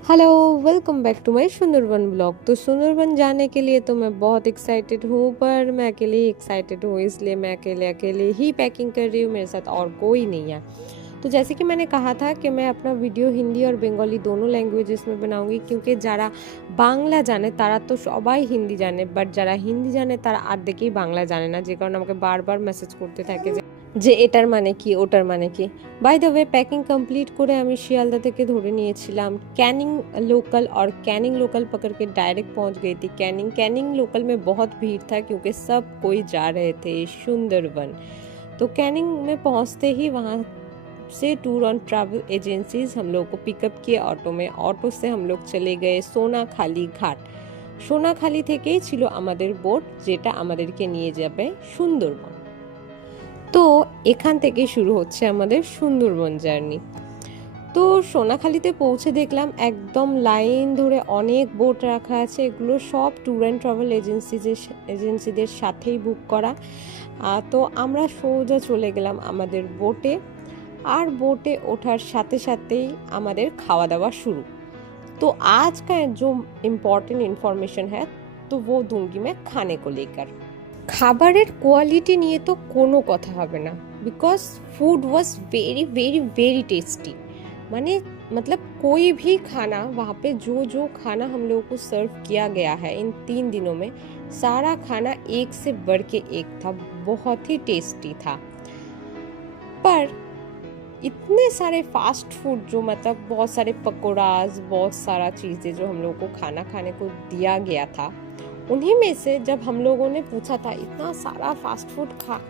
Hello, welcome back to my Sundarban blog. तो सुंदरबन जाने के लिए तो मैं बहुत एक्साइटेड हूँ, पर मैं अकेले ही एक्साइटेड हूँ, इसलिए मैं अकेले अकेले ही पैकिंग कर रही हूँ। मेरे साथ और कोई नहीं है। तो जैसे कि मैंने कहा था कि मैं अपना वीडियो हिंदी और बंगाली दोनों लैंग्वेजेस में बनाऊंगी, क्योंकि যারা বাংলা জানে তারা তো সবাই হিন্দি জানে, বাট যারা হিন্দি জানে তারা আর্ধেকেই বাংলা জানে না, যে কারণে আমাকে বারবার মেসেজ করতে থাকে যে এটার মানে কি, ওটার মানে কি। By the way, packing complete করে আমি শিয়ালদা থেকে ধরে নিয়েছিলাম कैनिंग लोकल, और कैनिंग लोकल पकड़ के डायरेक्ट पहुंच गई थी कैनिंग। कैनिंग लोकल में बहुत भीड़ था क्योंकि सब कोई जा रहे थे सुंदरबन। तो कैनिंग में पहुंचते ही वहां से टूर ऑन ट्रैवल एजेंसीज हम लोग को पिकअप किए ऑटो में। ऑटो से हम लोग चले गए সোনাখালি ঘাট। সোনাখালি থেকেই ছিল আমাদের বোট, যেটা আমাদেরকে নিয়ে যাবে সুন্দরবন। তো এখান থেকে শুরু হচ্ছে আমাদের সুন্দরবন জার্নি। তো সোনাখালিতে পৌঁছে দেখলাম একদম লাইন ধরে অনেক বোট রাখা আছে। এগুলো সব ট্যুর অ্যান্ড ট্রাভেল এজেন্সিদের সাথেই বুক করা। তো আমরা সোজা চলে গেলাম আমাদের বোটে, আর বোটে ওঠার সাথে সাথেই আমাদের খাওয়া দাওয়া শুরু। तो आज का जो इम्पोर्टेंट इन्फॉर्मेशन है तो वो दूंगी मैं खाने को लेकर। খাবারের কোয়ালিটি নিয়ে তো কোনো কথা হবে না, because food was very very very tasty. माने मतलब कोई भी खाना वहाँ पे जो खाना हम लोगों को सर्व किया गया है इन 3 दिनों में, सारा खाना एक से बढ़ के एक था, बहुत ही टेस्टी था। पर इतने सारे फास्ट फूड, जो मतलब बहुत सारे पकौड़ाज, बहुत सारा चीज़ें जो हम लोगों को खाना खाने को दिया गया था, उन्हीं में से जब हम लोगों ने पूछा था इतना सारा फास्ट फूड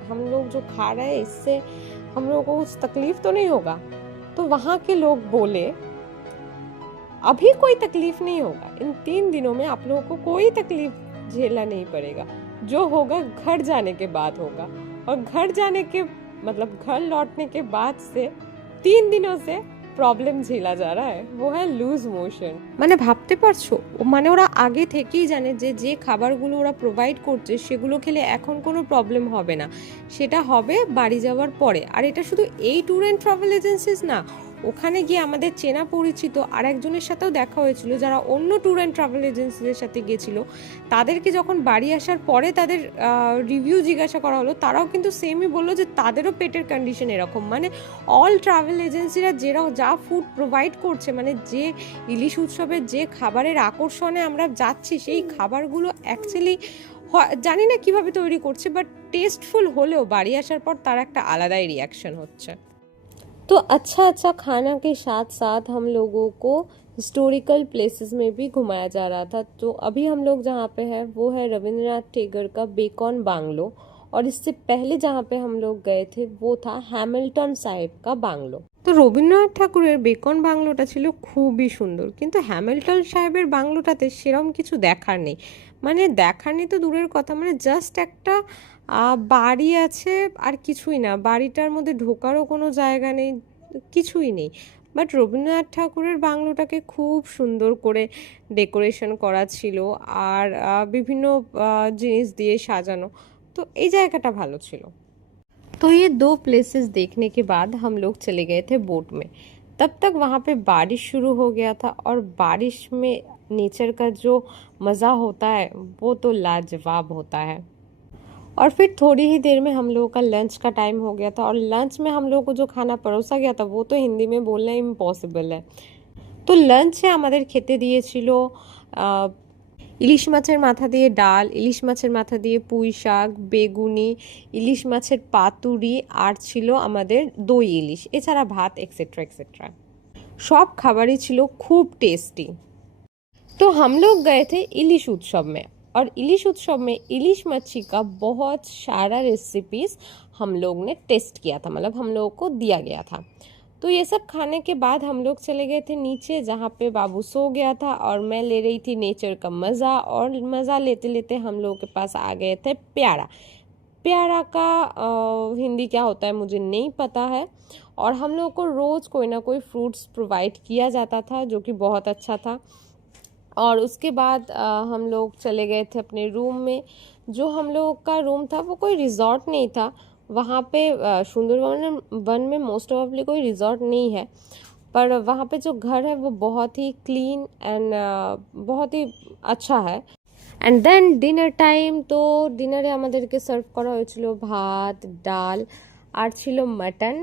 हम लोग जो खा रहे हैं, इससे हम लोगों को कुछ तकलीफ तो नहीं होगा? तो वहाँ के लोग बोले अभी कोई तकलीफ नहीं होगा, इन 3 दिनों में आप लोगों को कोई तकलीफ झेलना नहीं पड़ेगा, जो होगा घर जाने के बाद होगा। और घर जाने के मतलब घर लौटने के बाद से 3 दिनों से প্রবলেম ঝেলা যা রা হ্যায় वो है লুজ মোশন। মানে ভাবতে পারছো, মানে ওরা আগে থেকেই জানে যে যে খাবারগুলো ওরা প্রোভাইড করছে সেগুলো খেলে এখন কোনো প্রবলেম হবে না, সেটা হবে বাড়ি যাওয়ার পরে। আর এটা শুধু এই ট্যুর অ্যান্ড ট্রাভেল এজেন্সিস না, ওখানে গিয়ে আমাদের চেনা পরিচিত আর একজনের সাথেও দেখা হয়েছিল যারা অন্য ট্যুর অ্যান্ড ট্রাভেল এজেন্সিদের সাথে গিয়েছিল। তাদেরকে যখন বাড়ি আসার পরে তাদের রিভিউ জিজ্ঞাসা করা হলো, তারাও কিন্তু সেমই বললো যে তাদেরও পেটের কন্ডিশন এরকম। মানে অল ট্রাভেল এজেন্সিরা যা ফুড প্রোভাইড করছে, মানে যে ইলিশ উৎসবের যে খাবারের আকর্ষণে আমরা যাচ্ছি, সেই খাবারগুলো অ্যাকচুয়ালি জানি না কিভাবে তৈরি করছে, বাট টেস্টফুল হলেও বাড়ি আসার পর তার একটা আলাদাই রিয়াকশন হচ্ছে। तो अच्छा अच्छा खाना के साथ साथ हम लोगों को हिस्टोरिकल प्लेसेस में भी घुमाया जा रहा था। तो अभी हम लोग जहाँ पे है वो है रविंद्रनाथ टैगोर का बेकन बांग्लो, और इससे पहले जहाँ पे हम लोग गए थे वो था হ্যামিল্টন সাহেব का বাংলো। তো রবীন্দ্রনাথ ঠাকুরের বেকন বাংলোটা ছিল খুবই সুন্দর, কিন্তু হ্যামিল্টন সাহেবের বাংলোটাতে সেরকম কিছু দেখার নেই। মানে দেখার নেই তো দূরের কথা, মানে জাস্ট একটা বাড়ি আছে আর কিছুই না, বাড়িটার মধ্যে ঢোকারও কোনো জায়গা নেই, কিছুই নেই। বাট রবীন্দ্রনাথ ঠাকুরের বাংলোটাকে খুব সুন্দর করে ডেকোরেশন করা ছিল, আর বিভিন্ন জিনিস দিয়ে সাজানো। तो ये জায়গাটা ভালো ছিল। तो ये 2 प्लेसेस देखने के बाद हम लोग चले गए थे बोट में। तब तक वहाँ पे बारिश शुरू हो गया था, और बारिश में नेचर का जो मज़ा होता है वो तो लाजवाब होता है। और फिर थोड़ी ही देर में हम लोगों का लंच का टाइम हो गया था, और लंच में हम लोगों को जो खाना परोसा गया था वो तो हिंदी में बोलना इम्पॉसिबल है। तो लंचे আমাদের খেতে দিয়েছিল ইলিশ মাছের মাথা দিয়ে ডাল, ইলিশ মাছের মাথা দিয়ে পুঁই শাক, বেগুনি, ইলিশ মাছের পাতুরি, আর ছিল আমাদের দই ইলিশ, এছাড়া ভাত एक्सेट्रा एक्सेट्रा। সব খাবারই ছিল খুব টেস্টি। तो हम लोग गए थे इलिश उत्सव में, और इलिश उत्सव में इलिश मच्छी का बहुत सारा रेसिपीज हम लोग ने टेस्ट किया था, मतलब हम लोगों को दिया गया था। तो ये सब खाने के बाद हम लोग चले गए थे नीचे, जहाँ पे बाबू सो गया था और मैं ले रही थी नेचर का मज़ा। और मज़ा लेते लेते हम लोगों के पास आ गए थे प्यारा। प्यारा का हिंदी क्या होता है मुझे नहीं पता है। और हम लोग को रोज़ कोई ना कोई फ्रूट्स प्रोवाइड किया जाता था, जो कि बहुत अच्छा था। और उसके बाद हम लोग चले गए थे अपने रूम में। जो हम लोग का रूम था वो कोई रिजॉर्ट नहीं था, वहाँ पे सुंदरबन वन में मोस्ट ऑफली कोई रिजॉर्ट नहीं है। पर वहाँ पे जो घर है वो बहुत ही क्लीन एंड बहुत ही अच्छा है। অ্যান্ড দেন ডিনার টাইম, তো ডিনারে আমাদেরকে সার্ভ করা হয়েছিল ভাত, ডাল, আর ছিল মাটন।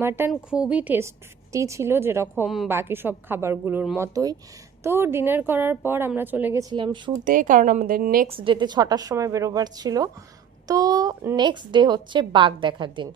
মাটন খুবই টেস্টি ছিল, যেরকম বাকি সব খাবারগুলোর মতোই। তো ডিনার করার পর আমরা চলে গেছিলাম শুতে, কারণ আমাদের নেক্সট ডেতে 6টার সময় বেরোবার ছিল। তো নেক্সট ডে হচ্ছে বাঘ দেখার দিন।